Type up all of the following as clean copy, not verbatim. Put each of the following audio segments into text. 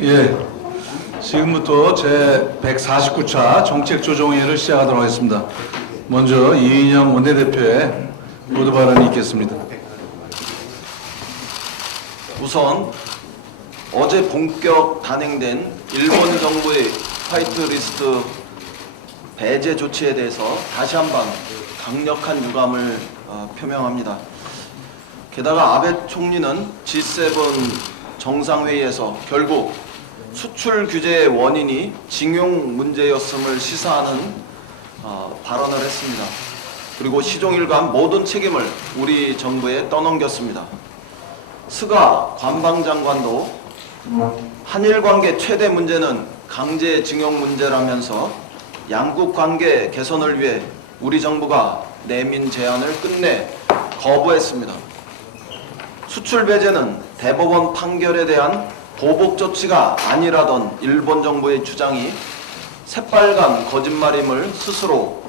예, 지금부터 제 149차 정책조정회의를 시작하도록 하겠습니다. 먼저 이인영 원내대표의 모두 발언이 있겠습니다. 우선 어제 본격 단행된 일본 정부의 화이트리스트 배제 조치에 대해서 다시 한번 강력한 유감을 표명합니다. 게다가 아베 총리는 G7 정상회의에서 결국 수출 규제의 원인이 징용 문제였음을 시사하는 발언을 했습니다. 그리고 시종일관 모든 책임을 우리 정부에 떠넘겼습니다. 스가 관방장관도 한일 관계 최대 문제는 강제징용 문제라면서 양국 관계 개선을 위해 우리 정부가 내민 제안을 끝내 거부했습니다. 수출 배제는 대법원 판결에 대한 보복 조치가 아니라던 일본 정부의 주장이 새빨간 거짓말임을 스스로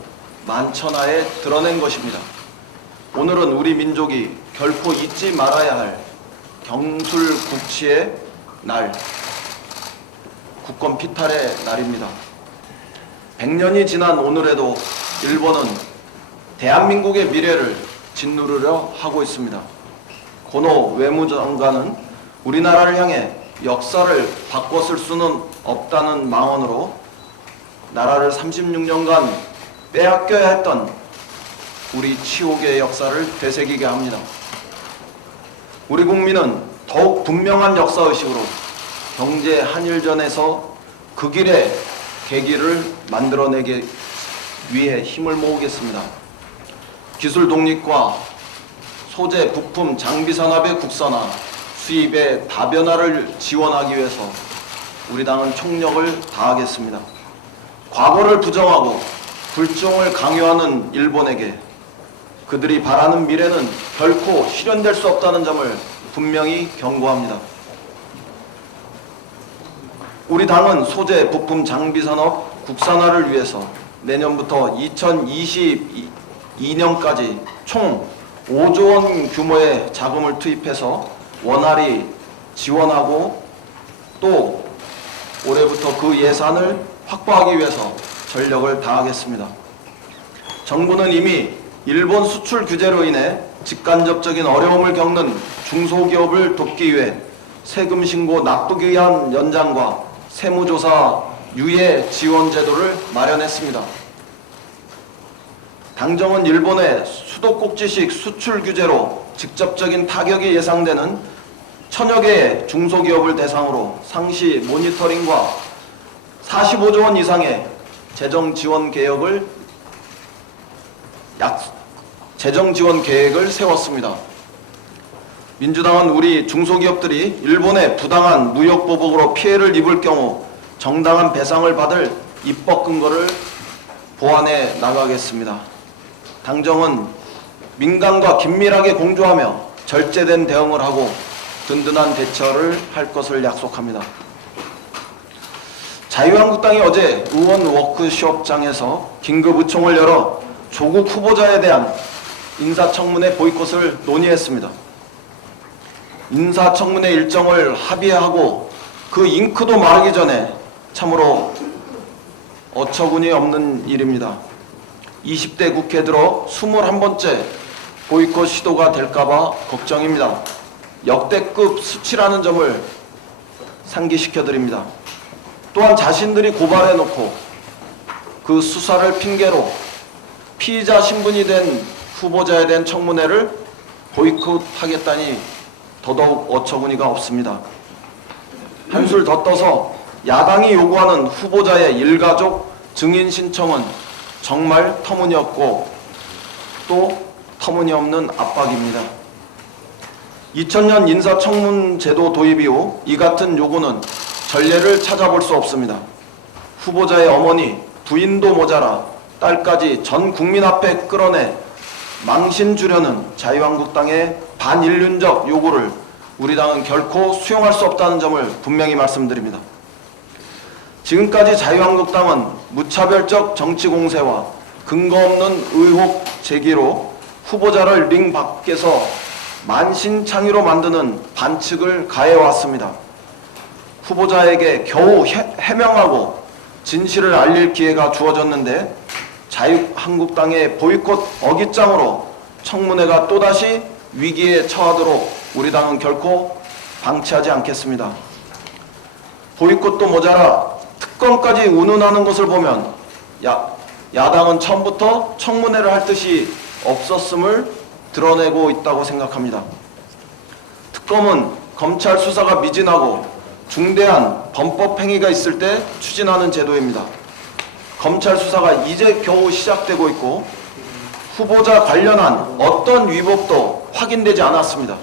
만천하에 드러낸 것입니다. 오늘은 우리 민족이 결코 잊지 말아야 할 경술국치의 날, 국권 피탈의 날입니다. 100년이 지난 오늘에도 일본은 대한민국의 미래를 짓누르려 하고 있습니다. 고노 외무장관은 우리나라를 향해 역사를 바꿔 쓸 수는 없다는 망언으로 나라를 36년간 빼앗겨야 했던 우리 치욕의 역사를 되새기게 합니다. 우리 국민은 더욱 분명한 역사의식으로 경제 한일전에서 그 길의 계기를 만들어내기 위해 힘을 모으겠습니다. 기술 독립과 소재, 부품, 장비 산업의 국산화, 수입의 다변화를 지원하기 위해서 우리 당은 총력을 다하겠습니다. 과거를 부정하고 불종을 강요하는 일본에게 그들이 바라는 미래는 결코 실현될 수 없다는 점을 분명히 경고합니다. 우리 당은 소재, 부품, 장비 산업 국산화를 위해서 내년부터 2022년까지 총 5조 원 규모의 자금을 투입해서 원활히 지원하고 또 올해부터 그 예산을 확보하기 위해서 전력을 다하겠습니다. 정부는 이미 일본 수출 규제로 인해 직간접적인 어려움을 겪는 중소기업을 돕기 위해 세금 신고 납부기한 연장과 세무조사 유예 지원 제도를 마련했습니다. 당정은 일본의 수도꼭지식 수출 규제로 직접적인 타격이 예상되는 1000여 개의 중소기업을 대상으로 상시 모니터링과 45조 원 이상의 재정 지원 계획을 세웠습니다. 민주당은 우리 중소기업들이 일본의 부당한 무역보복으로 피해를 입을 경우 정당한 배상을 받을 입법 근거를 보완해 나가겠습니다. 당정은 민간과 긴밀하게 공조하며 절제된 대응을 하고 든든한 대처를 할 것을 약속합니다. 자유한국당이 어제 의원 워크숍장에서 긴급 의총을 열어 조국 후보자에 대한 인사청문회 보이콧을 논의했습니다. 인사청문회 일정을 합의하고 그 잉크도 마르기 전에 참으로 어처구니 없는 일입니다. 20대 국회 들어 21번째 보이콧 시도가 될까봐 걱정입니다. 역대급 수치라는 점을 상기시켜드립니다. 또한 자신들이 고발해놓고 그 수사를 핑계로 피의자 신분이 된 후보자에 대한 청문회를 보이콧하겠다니 더더욱 어처구니가 없습니다. 한술 더 떠서 야당이 요구하는 후보자의 일가족 증인 신청은 정말 터무니없고 또 터무니없는 압박입니다. 2000년 인사청문제도 도입 이후 이 같은 요구는 전례를 찾아볼 수 없습니다. 후보자의 어머니, 부인도 모자라 딸까지 전 국민 앞에 끌어내 망신 주려는 자유한국당의 반인륜적 요구를 우리 당은 결코 수용할 수 없다는 점을 분명히 말씀드립니다. 지금까지 자유한국당은 무차별적 정치 공세와 근거 없는 의혹 제기로 후보자를 링 밖에서 만신창이로 만드는 반칙을 가해왔습니다. 후보자에게 겨우 해명하고 진실을 알릴 기회가 주어졌는데 자유한국당의 보이콧 어깃장으로 청문회가 또다시 위기에 처하도록 우리 당은 결코 방치하지 않겠습니다. 보이콧도 모자라 특검까지 운운하는 것을 보면 야당은 처음부터 청문회를 할 뜻이 없었음을 드러내고 있다고 생각합니다. 특검은 검찰 수사가 미진하고 중대한 범법 행위가 있을 때 추진하는 제도입니다. 검찰 수사가 이제 겨우 시작되고 있고 후보자 관련한 어떤 위법도 확인되지 않았습니다.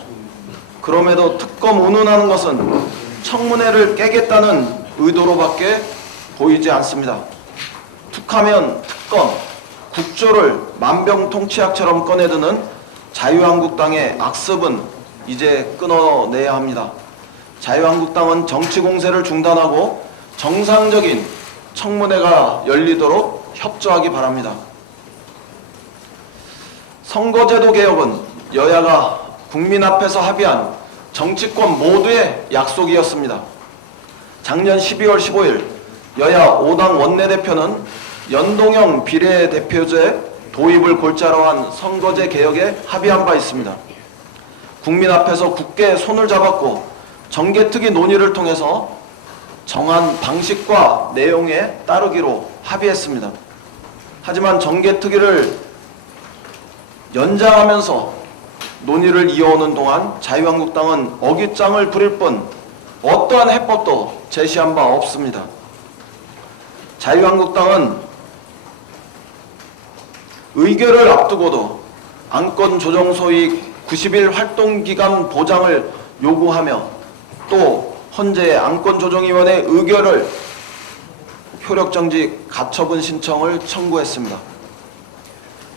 그럼에도 특검 운운하는 것은 청문회를 깨겠다는 의도로밖에 보이지 않습니다. 툭하면 특검, 국조를 만병통치약처럼 꺼내드는 자유한국당의 악습은 이제 끊어내야 합니다. 자유한국당은 정치 공세를 중단하고 정상적인 청문회가 열리도록 협조하기 바랍니다. 선거제도 개혁은 여야가 국민 앞에서 합의한 정치권 모두의 약속이었습니다. 작년 12월 15일 여야 5당 원내대표는 연동형 비례대표제 도입을 골자로 한 선거제 개혁에 합의한 바 있습니다. 국민 앞에서 굳게 손을 잡았고 정개특위 논의를 통해서 정한 방식과 내용에 따르기로 합의했습니다. 하지만 정개특위를 연장하면서 논의를 이어오는 동안 자유한국당은 어깃장을 부릴 뿐 어떠한 해법도 제시한 바 없습니다. 자유한국당은 의결을 앞두고도 안건조정소의 90일 활동기간 보장을 요구하며 또 헌재 안건조정위원회 의결을 효력정지 가처분 신청을 청구했습니다.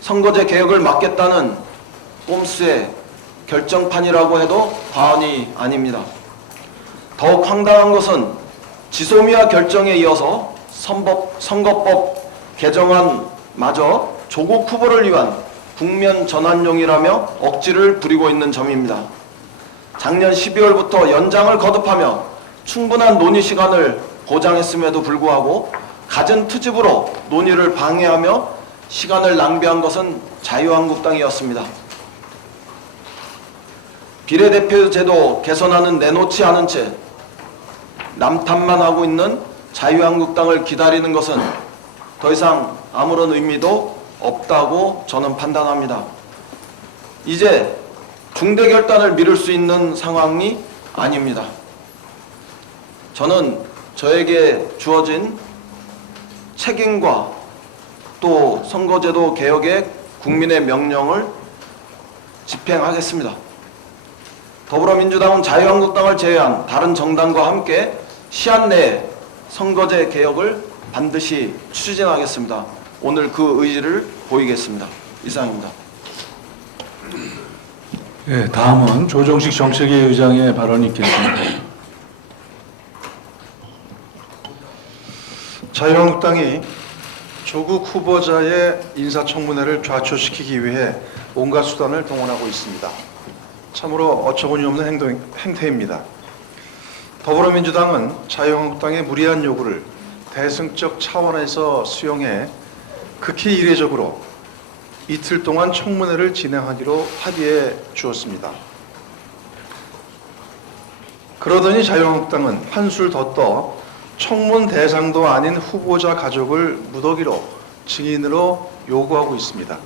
선거제 개혁을 막겠다는 꼼수의 결정판이라고 해도 과언이 아닙니다. 더욱 황당한 것은 지소미아 결정에 이어서 선거법 개정안마저 조국 후보를 위한 국면 전환용이라며 억지를 부리고 있는 점입니다. 작년 12월부터 연장을 거듭하며 충분한 논의 시간을 보장했음에도 불구하고 갖은 트집으로 논의를 방해하며 시간을 낭비한 것은 자유한국당이었습니다. 비례대표 제도 개선안은 내놓지 않은 채 남탓만 하고 있는 자유한국당을 기다리는 것은 더 이상 아무런 의미도 없다고 저는 판단합니다. 이제 중대 결단을 미룰 수 있는 상황이 아닙니다. 저는 저에게 주어진 책임과 또 선거제도 개혁의 국민의 명령을 집행하겠습니다. 더불어민주당은 자유한국당을 제외한 다른 정당과 함께 시한 내에 선거제 개혁을 반드시 추진하겠습니다. 오늘 그 의지를 보이겠습니다. 이상입니다. 예, 다음은 조정식 정책위 의장의 발언이 있겠습니다. 자유한국당이 조국 후보자의 인사청문회를 좌초시키기 위해 온갖 수단을 동원하고 있습니다. 참으로 어처구니 없는 행태입니다. 더불어민주당은 자유한국당의 무리한 요구를 대승적 차원에서 수용해 극히 이례적으로 이틀 동안 청문회를 진행하기로 합의해 주었습니다. 그러더니 자유한국당은 한술 더 떠 청문 대상도 아닌 후보자 가족을 무더기로 증인으로 요구하고 있습니다.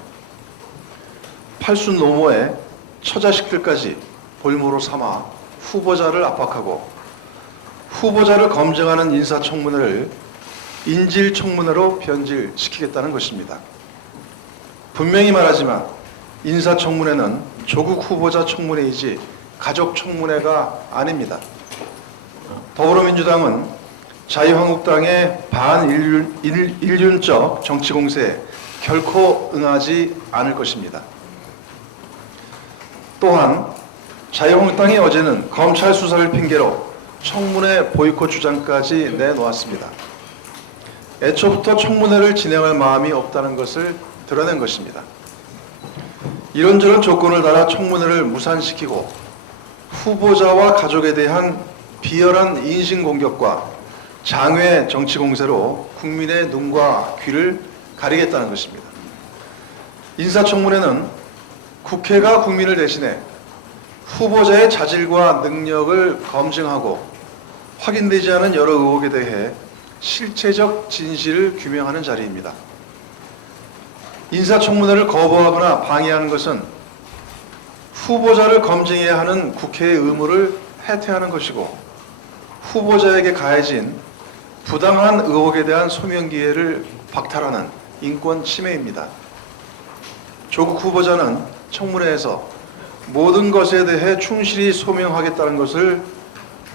팔순 노모에 처자식들까지 볼모로 삼아 후보자를 압박하고 후보자를 검증하는 인사청문회를 인질청문회로 변질시키겠다는 것입니다. 분명히 말하지만 인사청문회는 조국 후보자 청문회이지 가족청문회가 아닙니다. 더불어민주당은 자유한국당의 반인륜적 정치공세에 결코 응하지 않을 것입니다. 또한 자유한국당이 어제는 검찰 수사를 핑계로 청문회 보이콧 주장까지 내놓았습니다. 애초부터 청문회를 진행할 마음이 없다는 것을 드러낸 것입니다. 이런저런 조건을 달아 청문회를 무산시키고 후보자와 가족에 대한 비열한 인신공격과 장외 정치 공세로 국민의 눈과 귀를 가리겠다는 것입니다. 인사청문회는 국회가 국민을 대신해 후보자의 자질과 능력을 검증하고 확인되지 않은 여러 의혹에 대해 실체적 진실을 규명하는 자리입니다. 인사청문회를 거부하거나 방해하는 것은 후보자를 검증해야 하는 국회의 의무를 해태하는 것이고 후보자에게 가해진 부당한 의혹에 대한 소명 기회를 박탈하는 인권 침해입니다. 조국 후보자는 청문회에서 모든 것에 대해 충실히 소명하겠다는 것을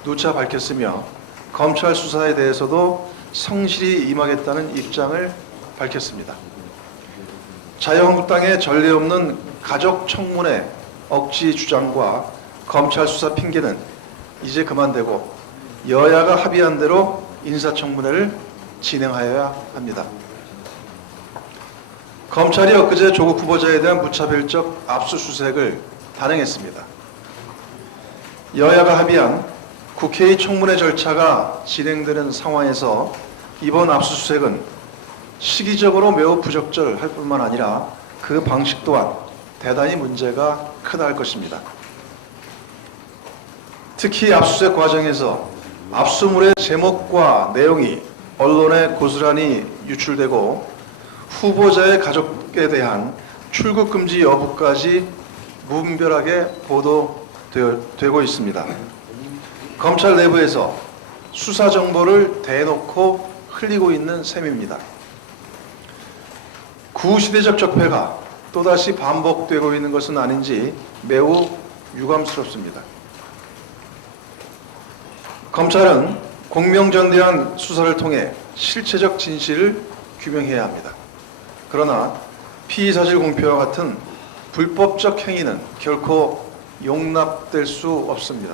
누차 밝혔으며 검찰 수사에 대해서도 성실히 임하겠다는 입장을 밝혔습니다. 자유한국당의 전례 없는 가족 청문회 억지 주장과 검찰 수사 핑계는 이제 그만되고 여야가 합의한 대로 인사청문회를 진행하여야 합니다. 검찰이 엊그제 조국 후보자에 대한 무차별적 압수수색을 단행했습니다. 여야가 합의한 국회의 청문회 절차가 진행되는 상황에서 이번 압수수색은 시기적으로 매우 부적절할 뿐만 아니라 그 방식 또한 대단히 문제가 크다 할 것입니다. 특히 압수수색 과정에서 압수물의 제목과 내용이 언론에 고스란히 유출되고 후보자의 가족에 대한 출국 금지 여부까지 무분별하게 보도되고 있습니다. 검찰 내부에서 수사 정보를 대놓고 흘리고 있는 셈입니다. 구시대적 적폐가 또다시 반복되고 있는 것은 아닌지 매우 유감스럽습니다. 검찰은 공명전대한 수사를 통해 실체적 진실을 규명해야 합니다. 그러나 피의사실 공표와 같은 불법적 행위는 결코 용납될 수 없습니다.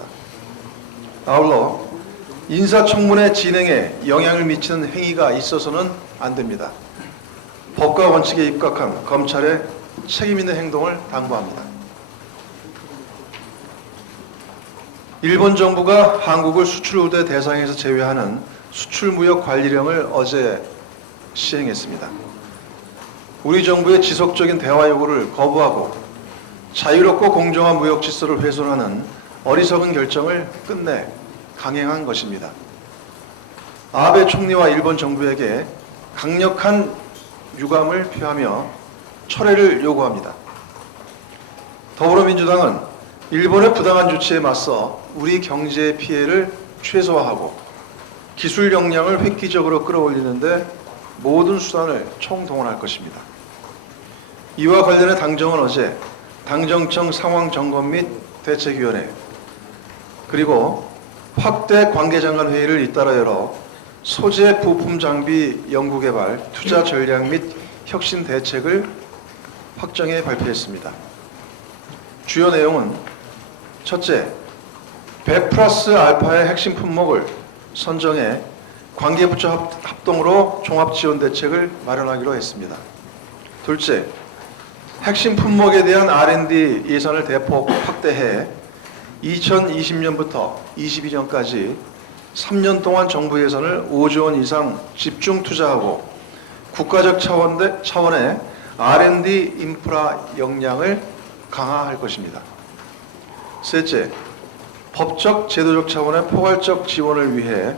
아울러 인사청문회 진행에 영향을 미치는 행위가 있어서는 안 됩니다. 법과 원칙에 입각한 검찰의 책임 있는 행동을 당부합니다. 일본 정부가 한국을 수출 우대 대상에서 제외하는 수출무역관리령을 어제 시행했습니다. 우리 정부의 지속적인 대화 요구를 거부하고 자유롭고 공정한 무역 질서를 훼손하는 어리석은 결정을 끝내 강행한 것입니다. 아베 총리와 일본 정부에게 강력한 유감을 표하며 철회를 요구합니다. 더불어민주당은 일본의 부당한 조치에 맞서 우리 경제의 피해를 최소화하고 기술 역량을 획기적으로 끌어올리는데 모든 수단을 총동원할 것입니다. 이와 관련해 당정은 어제 당정청 상황점검 및 대책위원회 그리고 확대 관계장관 회의를 잇따라 열어 소재 부품 장비 연구개발 투자 전략 및 혁신 대책을 확정해 발표했습니다. 주요 내용은 첫째, 100+알파의 핵심 품목을 선정해 관계부처 합동으로 종합지원대책을 마련하기로 했습니다. 둘째, 핵심 품목에 대한 R&D 예산을 대폭 확대해 2020년부터 22년까지 3년 동안 정부 예산을 5조 원 이상 집중 투자하고 국가적 차원의 R&D 인프라 역량을 강화할 것입니다. 셋째, 법적 제도적 차원의 포괄적 지원을 위해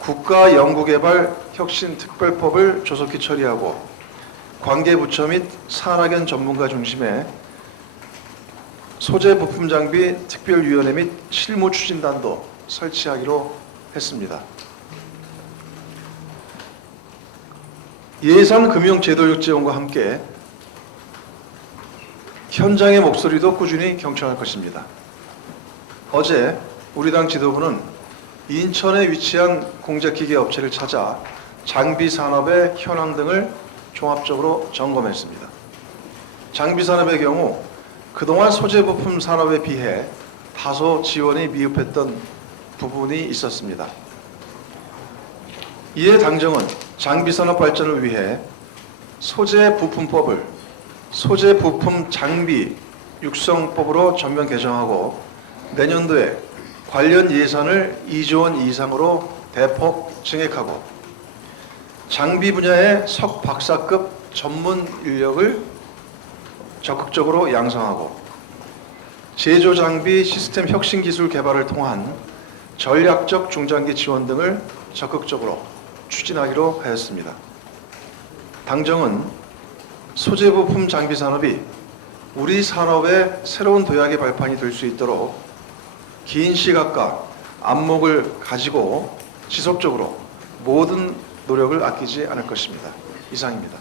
국가연구개발 혁신특별법을 조속히 처리하고 관계부처 및 산학연 전문가 중심의 소재 부품 장비 특별위원회 및 실무추진단도 설치하기로 했습니다. 예산 금융 제도적 지원과 함께 현장의 목소리도 꾸준히 경청할 것입니다. 어제 우리 당 지도부는 인천에 위치한 공작기계 업체를 찾아 장비 산업의 현황 등을 종합적으로 점검했습니다. 장비 산업의 경우 그동안 소재 부품 산업에 비해 다소 지원이 미흡했던 부분이 있었습니다. 이에 당정은 장비산업 발전을 위해 소재부품법을 소재부품 장비 육성법으로 전면 개정하고 내년도에 관련 예산을 2조 원 이상으로 대폭 증액하고 장비 분야의 석박사급 전문 인력을 적극적으로 양성하고 제조 장비 시스템 혁신 기술 개발을 통한 전략적 중장기 지원 등을 적극적으로 추진하기로 하였습니다. 당정은 소재부품 장비 산업이 우리 산업의 새로운 도약의 발판이 될 수 있도록 긴 시각과 안목을 가지고 지속적으로 모든 노력을 아끼지 않을 것입니다. 이상입니다.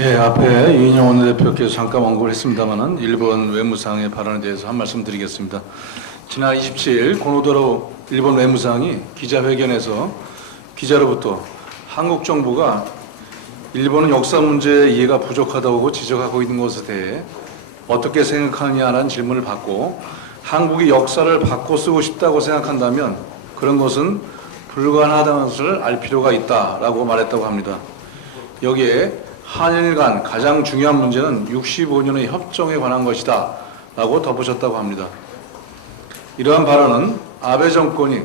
예, 앞에 이인영 원내대표께서 잠깐 언급을 했습니다마는 일본 외무상의 발언에 대해서 한 말씀 드리겠습니다. 지난 27일 고노도로 일본 외무상이 기자회견에서 기자로부터 한국 정부가 일본은 역사 문제에 이해가 부족하다고 지적하고 있는 것에 대해 어떻게 생각하느냐라는 질문을 받고 한국이 역사를 바꿔 쓰고 싶다고 생각한다면 그런 것은 불가능하다는 것을 알 필요가 있다라고 말했다고 합니다. 여기에 한일 간 가장 중요한 문제는 65년의 협정에 관한 것이다 라고 덧붙였다고 합니다. 이러한 발언은 아베 정권이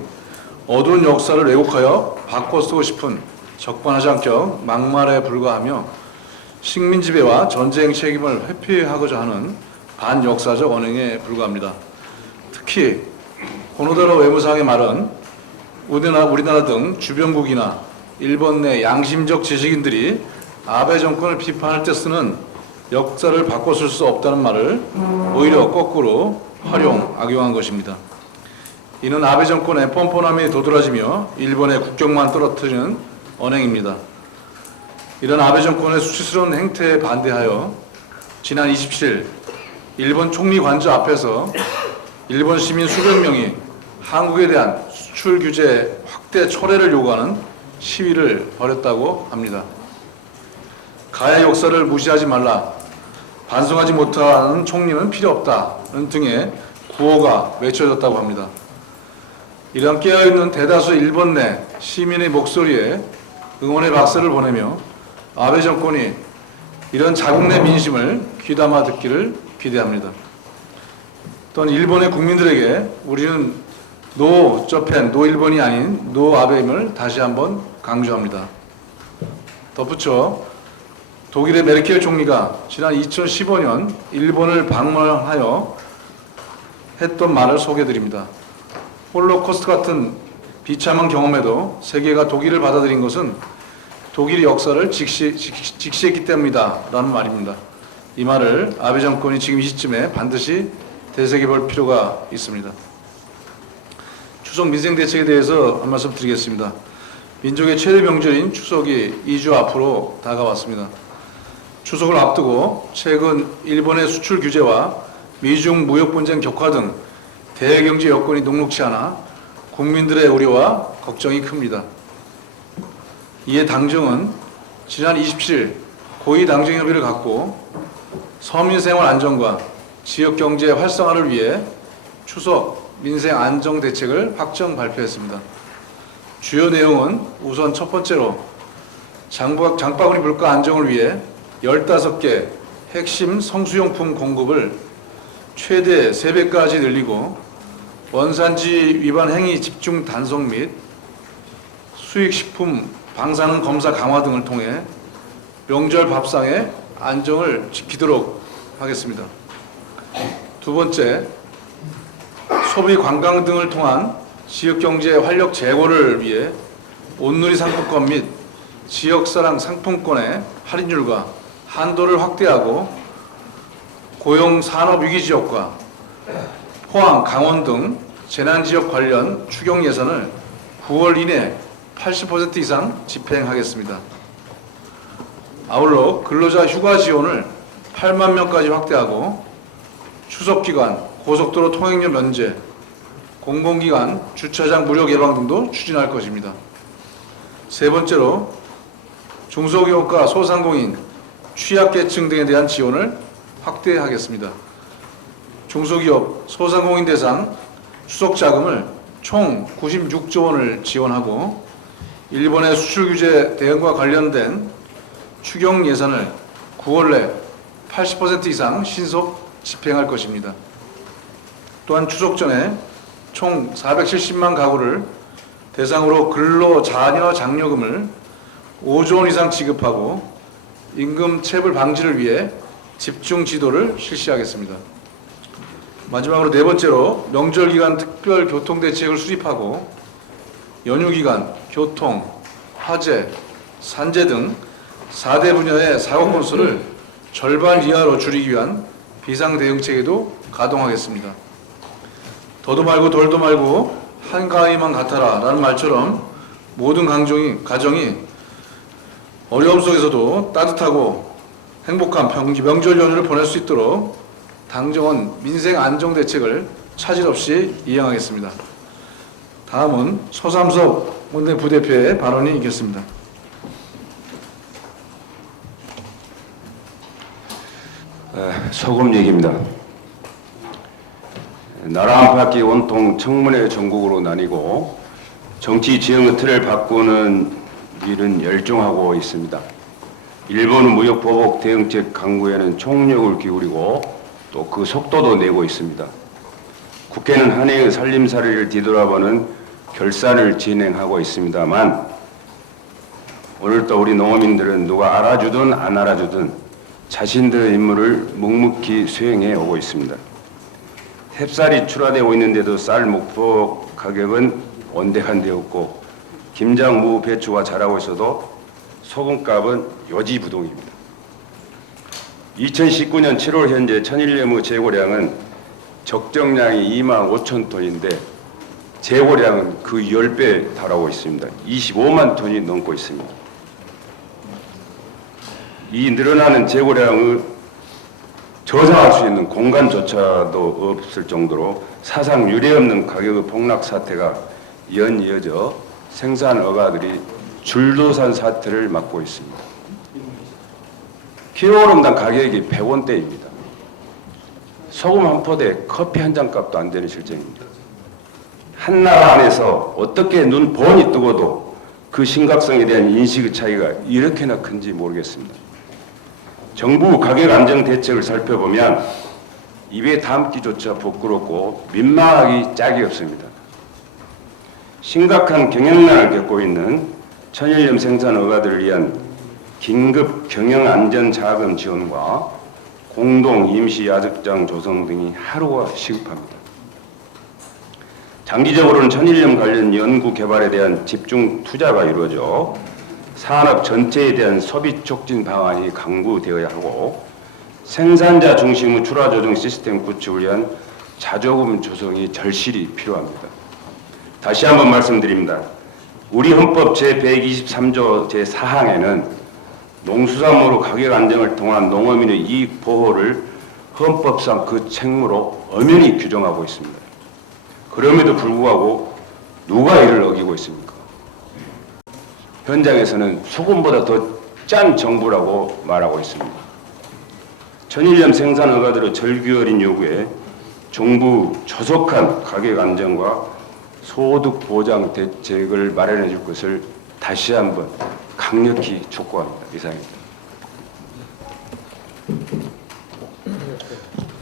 어두운 역사를 왜곡하여 바꿔 쓰고 싶은 적반하장적 막말에 불과하며 식민 지배와 전쟁 책임을 회피하고자 하는 반역사적 언행에 불과합니다. 특히 고노다로 외무상의 말은 우리나라 등 주변국이나 일본 내 양심적 지식인들이 아베 정권을 비판할 때 쓰는 역사를 바꿔 쓸 수 없다는 말을 오히려 거꾸로 악용한 것입니다. 이는 아베 정권의 뻔뻔함이 도드라지며 일본의 국격만 떨어뜨리는 언행입니다. 이런 아베 정권의 수치스러운 행태에 반대하여 지난 27일 일본 총리 관저 앞에서 일본 시민 수백 명이 한국에 대한 수출 규제 확대 철회를 요구하는 시위를 벌였다고 합니다. 가해 역사를 무시하지 말라, 반성하지 못하는 총리는 필요 없다는 등의 구호가 외쳐졌다고 합니다. 이런 깨어있는 대다수 일본 내 시민의 목소리에 응원의 박수를 보내며 아베 정권이 이런 자국 내 민심을 귀담아 듣기를 기대합니다. 또한 일본의 국민들에게 우리는 노 저펜, 노 일본이 아닌 노 아베임을 다시 한번 강조합니다. 덧붙여 독일의 메르켈 총리가 지난 2015년 일본을 방문하여 했던 말을 소개해드립니다. 홀로코스트 같은 비참한 경험에도 세계가 독일을 받아들인 것은 독일의 역사를 직시했기 때문이다 라는 말입니다. 이 말을 아베 정권이 지금 이 시점에 반드시 되새겨볼 필요가 있습니다. 추석 민생 대책에 대해서 한 말씀 드리겠습니다. 민족의 최대 명절인 추석이 2주 앞으로 다가왔습니다. 추석을 앞두고 최근 일본의 수출 규제와 미중 무역 분쟁 격화 등 대경제 여건이 녹록치 않아 국민들의 우려와 걱정이 큽니다. 이에 당정은 지난 27일 고위 당정협의를 갖고 서민생활 안정과 지역경제 활성화를 위해 추석 민생 안정 대책을 확정 발표했습니다. 주요 내용은 우선 첫 번째로 장바구니 물가 안정을 위해 15개 핵심 성수용품 공급을 최대 3배까지 늘리고 원산지 위반 행위 집중 단속 및 수익식품 방사능 검사 강화 등을 통해 명절 밥상의 안정을 지키도록 하겠습니다. 두 번째, 소비 관광 등을 통한 지역경제 활력 제고를 위해 온누리 상품권 및 지역사랑 상품권의 할인율과 한도를 확대하고 고용 산업 위기 지역과 포항, 강원 등 재난지역 관련 추경 예산을 9월 이내 80% 이상 집행하겠습니다. 아울러 근로자 휴가 지원을 8만 명까지 확대하고 추석 기간 고속도로 통행료 면제, 공공기관 주차장 무료 개방 등도 추진할 것입니다. 세 번째로 중소기업과 소상공인, 취약계층 등에 대한 지원을 확대하겠습니다. 중소기업 소상공인 대상 추석 자금을 총 96조 원을 지원하고 일본의 수출 규제 대응과 관련된 추경 예산을 9월 내 80% 이상 신속 집행할 것입니다. 또한 추석 전에 총 470만 가구를 대상으로 근로자녀 장려금을 5조 원 이상 지급하고 임금 체불 방지를 위해 집중 지도를 실시하겠습니다. 마지막으로 네 번째로 명절 기간 특별 교통 대책을 수립하고 연휴 기간 교통, 화재, 산재 등 4대 분야의 사고 건수를 절반 이하로 줄이기 위한 비상 대응 체계도 가동하겠습니다. 더도 말고 덜도 말고 한가위만 같아라 라는 말처럼 모든 가정이 어려움 속에서도 따뜻하고 행복한 명절 연휴를 보낼 수 있도록 당정원 민생 안정 대책을 차질 없이 이행하겠습니다. 다음은 서삼석 원내 부대표의 발언이 있겠습니다. 소금 얘기입니다. 나라 한 바퀴 온통 청문회 전국으로 나뉘고 정치 지형의 틀을 바꾸는 일은 열중하고 있습니다. 일본 무역 보복 대응책 강구에는 총력을 기울이고 또 그 속도도 내고 있습니다. 국회는 한 해의 살림살이를 뒤돌아보는 결산을 진행하고 있습니다만 오늘도 우리 농어민들은 누가 알아주든 안 알아주든 자신들의 임무를 묵묵히 수행해 오고 있습니다. 햅쌀이 출하되고 있는데도 쌀 목표 가격은 온데간데 없고 김장, 무, 배추가 자라고 있어도 소금값은 요지부동입니다. 2019년 7월 현재 천일염의 재고량은 적정량이 2만 5천 톤인데 재고량은 그 10배에 달하고 있습니다. 25만 톤이 넘고 있습니다. 이 늘어나는 재고량을 저장할 수 있는 공간조차도 없을 정도로 사상 유례없는 가격의 폭락 사태가 연이어져 생산 어가들이 줄도산 사태를 맞고 있습니다. 킬로그램당 가격이 100원대입니다. 소금 한 포대 커피 한 잔 값도 안 되는 실정입니다. 한 나라 안에서 어떻게 눈 번이 뜨고도 그 심각성에 대한 인식의 차이가 이렇게나 큰지 모르겠습니다. 정부 가격 안정 대책을 살펴보면 입에 담기조차 부끄럽고 민망하기 짝이 없습니다. 심각한 경영난을 겪고 있는 천일염 생산 어가들을 위한 긴급 경영안전자금 지원과 공동 임시야적장 조성 등이 하루가 시급합니다. 장기적으로는 천일염 관련 연구 개발에 대한 집중 투자가 이루어져 산업 전체에 대한 소비 촉진 방안이 강구되어야 하고 생산자 중심의 출하 조정 시스템 구축을 위한 자조금 조성이 절실히 필요합니다. 다시 한번 말씀드립니다. 우리 헌법 제123조 제4항에는 농수산물의 가격 안정을 통한 농어민의 이익 보호를 헌법상 그 책무로 엄연히 규정하고 있습니다. 그럼에도 불구하고 누가 이를 어기고 있습니까? 현장에서는 소금보다 더 짠 정부라고 말하고 있습니다. 천일염 생산 어가들의 절규어린 요구에 정부 조속한 가격 안정과 소득 보장 대책을 마련해 줄 것을 다시 한번 강력히 촉구합니다. 이상입니다.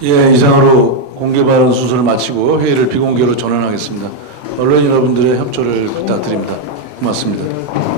예, 이상으로 공개 발언 순서를 마치고 회의를 비공개로 전환하겠습니다. 언론 여러분들의 협조를 부탁드립니다. 고맙습니다.